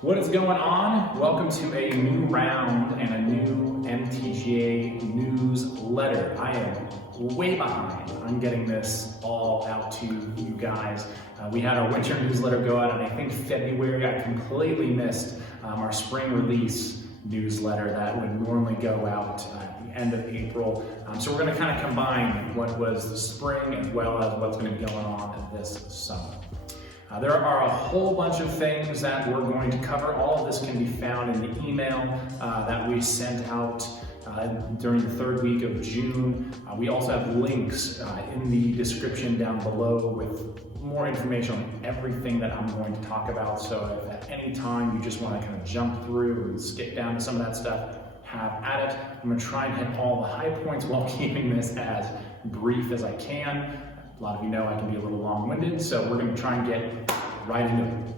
What is going on? Welcome to a new round and a new MTGA newsletter. I am way behind on getting this all out to you guys. We had our winter newsletter go out in I think February. I completely missed our spring release newsletter that would normally go out at the end of April. So we're going to kind of combine what was the spring as well as what's going to be going on this summer. There are a whole bunch of things that we're going to cover. All of this can be found in the email that we sent out during the third week of June. We also have links in the description down below with more information on everything that I'm going to talk about. So if at any time you just want to kind of jump through and skip down to some of that stuff, have at it. I'm going to try and hit all the high points while keeping this as brief as I can. A lot of you know I can be a little long-winded, so we're going to try and get right into it.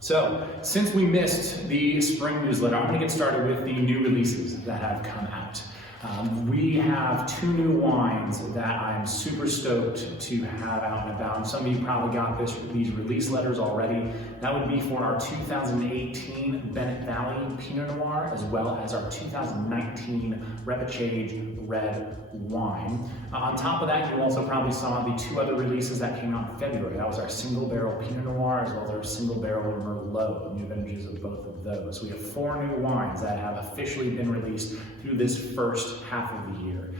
So, since we missed the spring newsletter, I'm going to get started with the new releases that have come out. We have two new wines that I'm super stoked to have out and about. And some of you probably got these release letters already. That would be for our 2018 Bennett Valley Pinot Noir, as well as our 2019 Repechage Red Wine. On top of that, you also probably saw the two other releases that came out in February. That was our single barrel Pinot Noir, as well as our single barrel Merlot, new vintages of both of those. We have four new wines that have officially been released through this first half of the year.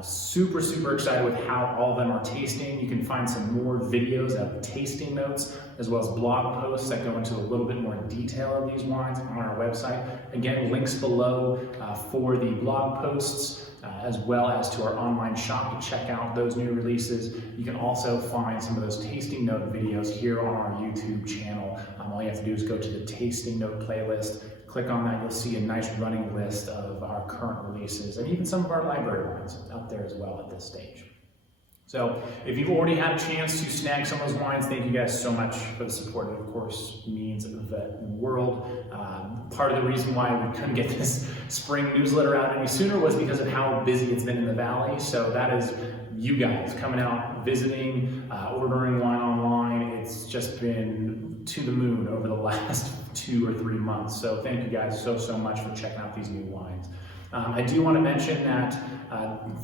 Super excited with how all of them are tasting. You can find some more videos of tasting notes as well as blog posts that go into a little bit more detail of these wines on our website. Again, links below for the blog posts as well as to our online shop to check out those new releases. You can also find some of those tasting note videos here on our YouTube channel. All you have to do is go to the tasting note playlist. Click on that, you'll see a nice running list of our current releases and even some of our library wines out there as well at this stage. So if you've already had a chance to snag some of those wines, thank you guys so much for the support. It of course means the world. Part of the reason why we couldn't get this spring newsletter out any sooner was because of how busy it's been in the Valley. So that is you guys coming out, visiting, ordering wine online. It's just been to the moon over the last 2 or 3 months. So thank you guys so much for checking out these new wines. I do want to mention that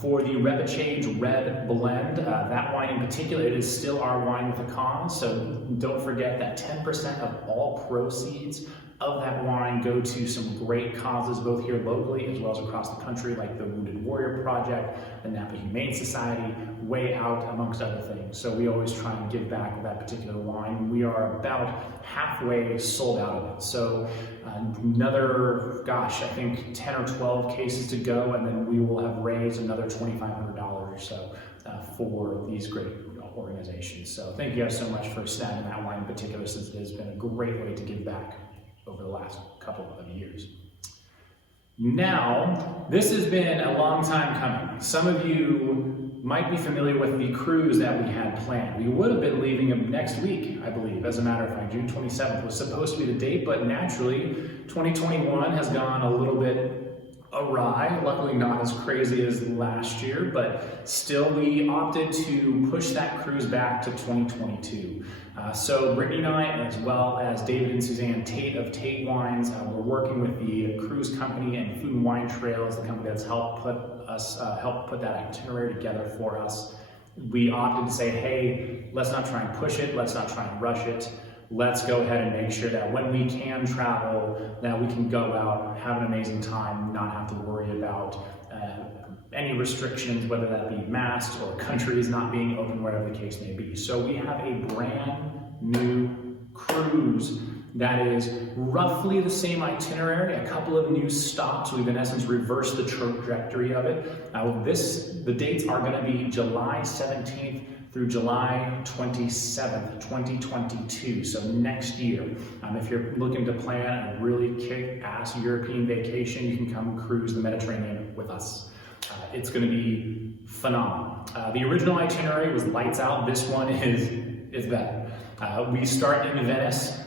for the Repechage Red Blend, that wine in particular, it is still our wine with a cause. So don't forget that 10% of all proceeds of that wine go to some great causes, both here locally as well as across the country, like the Wounded Warrior Project, the Napa Humane Society, Way Out, amongst other things. So we always try and give back with that particular wine. We are about halfway sold out of it. So another, I think 10 or 12 cases to go, and then we will have raised another $2,500 or so for these great organizations. So thank you guys so much for snagging that wine in particular, since it has been a great way to give back over the last couple of years. Now, this has been a long time coming. Some of you might be familiar with the cruise that we had planned. We would have been leaving next week, I believe. As a matter of fact, June 27th was supposed to be the date, but naturally, 2021 has gone a little bit awry. Luckily not as crazy as last year, but still we opted to push that cruise back to 2022. So Brittany and I, as well as David and Suzanne Tate of Tate Wines, we're working with the cruise company and Food and Wine Trails, the company that's helped put that itinerary together for us. We opted to say, hey, let's not try and push it, let's not try and rush it. Let's go ahead and make sure that when we can travel, that we can go out, have an amazing time, not have to worry about any restrictions, whether that be masks or countries not being open, whatever the case may be. So we have a brand new cruise that is roughly the same itinerary, a couple of new stops. We've in essence reversed the trajectory of it. The dates are going to be July 17th through July 27th, 2022, so next year. If you're looking to plan a really kick-ass European vacation, you can come cruise the Mediterranean with us. It's going to be phenomenal. The original itinerary was lights out. This one is better. We start in Venice.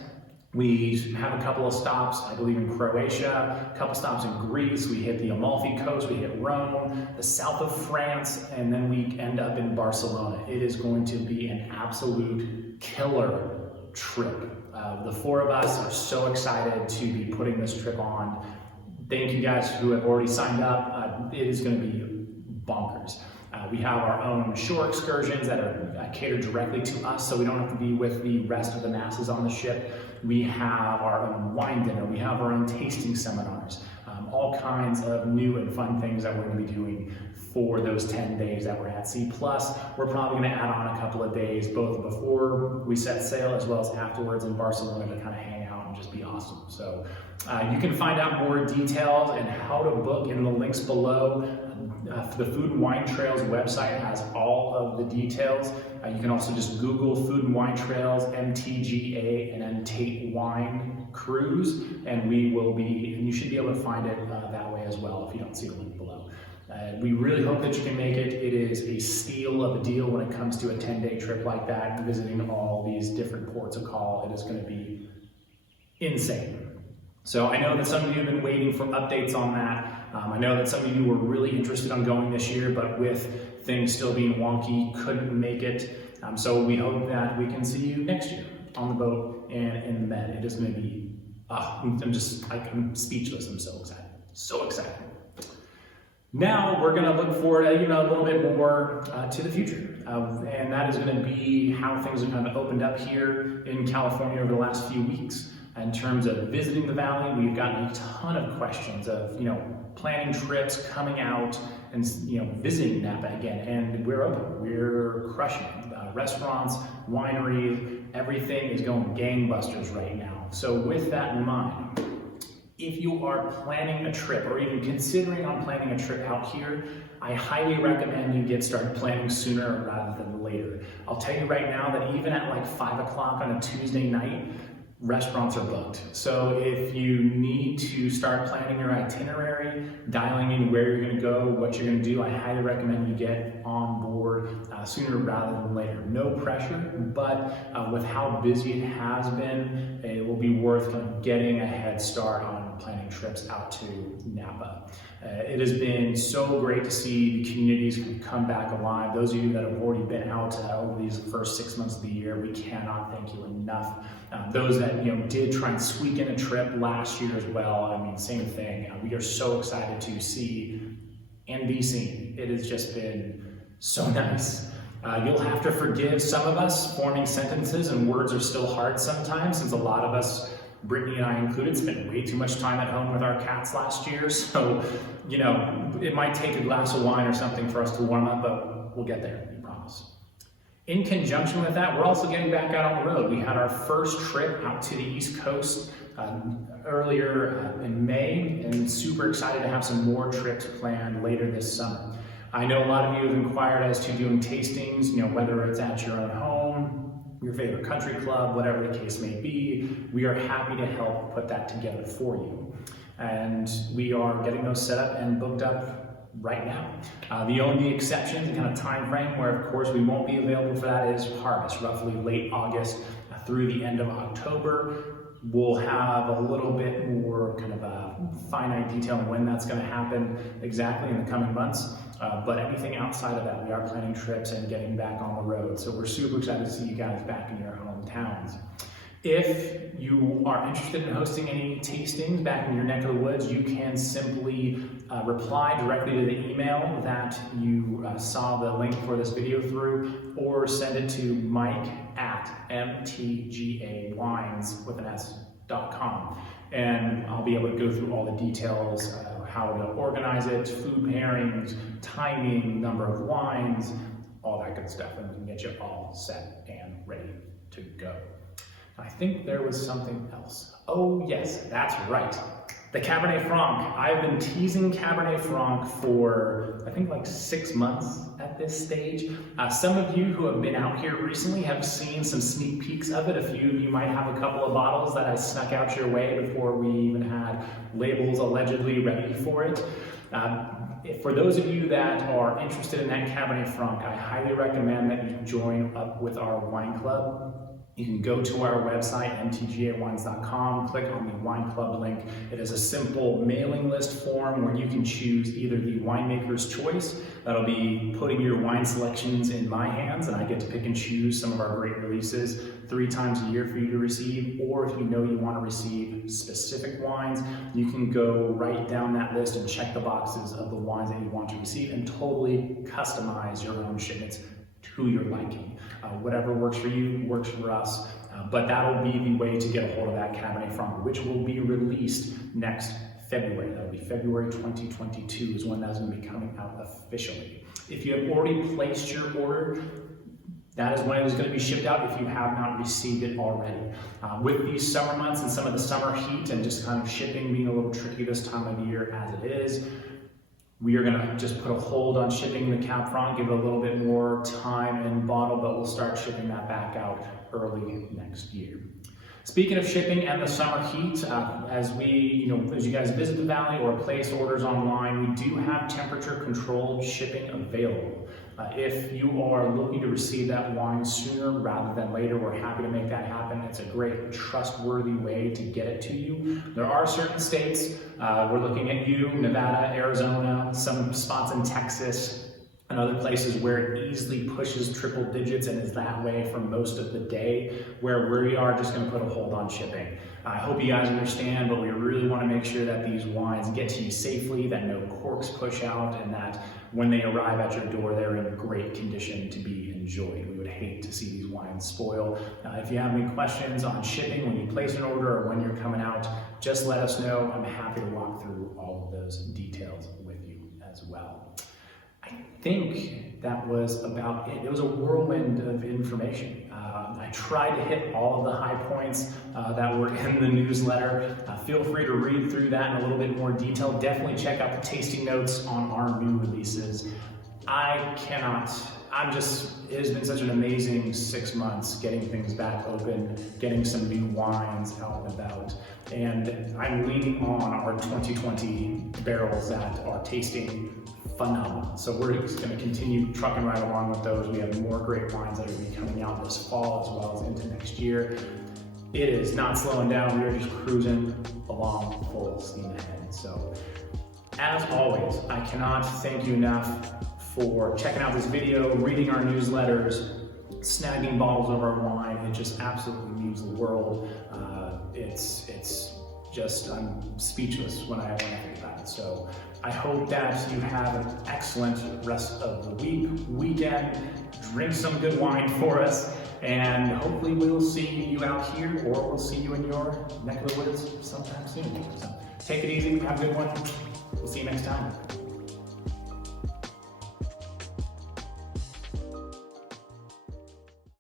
We have a couple of stops, I believe, in Croatia, a couple stops in Greece. We hit the Amalfi Coast, we hit Rome, the south of France, and then we end up in Barcelona. It is going to be an absolute killer trip. The four of us are so excited to be putting this trip on. Thank you guys who have already signed up. It is going to be bonkers. We have our own shore excursions that are catered directly to us, so we don't have to be with the rest of the masses on the ship. We have our own wine dinner. We have our own tasting seminars. All kinds of new and fun things that we're going to be doing for those 10 days that we're at sea. Plus, we're probably going to add on a couple of days, both before we set sail as well as afterwards in Barcelona to kind of hang out and just be awesome. So you can find out more details and how to book in the links below. The Food and Wine Trails website has all of the details. You can also just Google Food and Wine Trails, MTGA, and then Tate Wine Cruise, and you should be able to find it that way as well if you don't see the link below. We really hope that you can make it. It is a steal of a deal when it comes to a 10-day trip like that, and visiting all these different ports of call. It is going to be insane. So I know that some of you have been waiting for updates on that. I know that some of you were really interested on going this year, but with things still being wonky, couldn't make it. So we hope that we can see you next year on the boat and in the Med. It is going to be, I'm speechless. I'm so excited. So excited. Now we're going to look forward a little bit more to the future. And that is going to be how things have kind of opened up here in California over the last few weeks. In terms of visiting the valley, we've gotten a ton of questions of, planning trips, coming out, and visiting Napa again. And we're open. We're crushing it. Restaurants, wineries, everything is going gangbusters right now. So with that in mind, if you are planning a trip or even considering on planning a trip out here, I highly recommend you get started planning sooner rather than later. I'll tell you right now that even at like 5 o'clock on a Tuesday night, restaurants are booked. So if you need to start planning your itinerary, dialing in where you're going to go, what you're going to do, I highly recommend you get on board sooner rather than later. No pressure, but with how busy it has been, it will be worth kind of getting a head start on planning trips out to Napa. It has been so great to see the communities come back alive. Those of you that have already been out over these first 6 months of the year, we cannot thank you enough. Those that did try and squeak in a trip last year as well, same thing. We are so excited to see and be seen. It has just been so nice. You'll have to forgive some of us forming sentences, and words are still hard sometimes, since a lot of us, Brittany and I included, spent way too much time at home with our cats last year. So, it might take a glass of wine or something for us to warm up, but we'll get there, we promise. In conjunction with that, we're also getting back out on the road. We had our first trip out to the East Coast earlier in May, and super excited to have some more trips planned later this summer. I know a lot of you have inquired as to doing tastings, whether it's at your own home, your favorite country club, whatever the case may be. We are happy to help put that together for you. And we are getting those set up and booked up right now. The only exception, the kind of time frame where of course we won't be available for that, is harvest, roughly late August through the end of October. We'll have a little bit more kind of a finite detail on when that's going to happen exactly in the coming months. But anything outside of that, we are planning trips and getting back on the road. So we're super excited to see you guys back in your hometowns. If you are interested in hosting any tastings back in your neck of the woods, you can simply reply directly to the email that you saw the link for this video through, or send it to mike@mtgawines.com. And I'll be able to go through all the details, how to organize it, food pairings, timing, number of wines, all that good stuff, and we can get you all set and ready to go. I think there was something else. Oh yes, that's right. The Cabernet Franc. I've been teasing Cabernet Franc for, I think, like 6 months at this stage. Some of you who have been out here recently have seen some sneak peeks of it. A few of you might have a couple of bottles that I snuck out your way before we even had labels allegedly ready for it. For those of you that are interested in that Cabernet Franc, I highly recommend that you join up with our wine club. You can go to our website, mtgawines.com, click on the wine club link. It is a simple mailing list form where you can choose either the winemaker's choice, that'll be putting your wine selections in my hands, and I get to pick and choose some of our great releases 3 times a year for you to receive, or if you know you want to receive specific wines, you can go right down that list and check the boxes of the wines that you want to receive and totally customize your own shipments to your liking. Whatever works for you works for us, but that'll be the way to get a hold of that Cabernet Franc, which will be released next February. That'll be February 2022 is when that's going to be coming out officially. If you have already placed your order, that is when it is going to be shipped out if you have not received it already. With these summer months and some of the summer heat and just kind of shipping being a little tricky this time of year as it is, we are going to just put a hold on shipping the Cab Franc, give it a little bit more time in bottle, but we'll start shipping that back out early next year. Speaking of shipping and the summer heat, as you guys visit the Valley or place orders online, we do have temperature-controlled shipping available. If you are looking to receive that wine sooner rather than later, we're happy to make that happen. It's a great, trustworthy way to get it to you. There are certain states, we're looking at Nevada, Arizona, some spots in Texas, and other places where it easily pushes triple digits and is that way for most of the day, where we are just going to put a hold on shipping. I hope you guys understand, but we really want to make sure that these wines get to you safely, that no corks push out, and that when they arrive at your door, they're in great condition to be enjoyed. We would hate to see these wines spoil. If you have any questions on shipping when you place an order or when you're coming out, just let us know. I'm happy to walk through all of those details with you as well. I think that was about it. It was a whirlwind of information. I tried to hit all of the high points that were in the newsletter. Feel free to read through that in a little bit more detail. Definitely check out the tasting notes on our new releases. It has been such an amazing 6 months getting things back open, getting some new wines out and about. And I'm leaning on our 2020 barrels that are tasting phenomenal. So we're just going to continue trucking right along with those. We have more great wines that are going to be coming out this fall as well as into next year. It is not slowing down. We are just cruising along full steam ahead. So as always, I cannot thank you enough for checking out this video, reading our newsletters, snagging bottles of our wine. It just absolutely means the world. I'm speechless when I think about it. So I hope that you have an excellent rest of the weekend. Drink some good wine for us, and hopefully we'll see you out here, or we'll see you in your neck of the woods sometime soon. So take it easy, have a good one. We'll see you next time.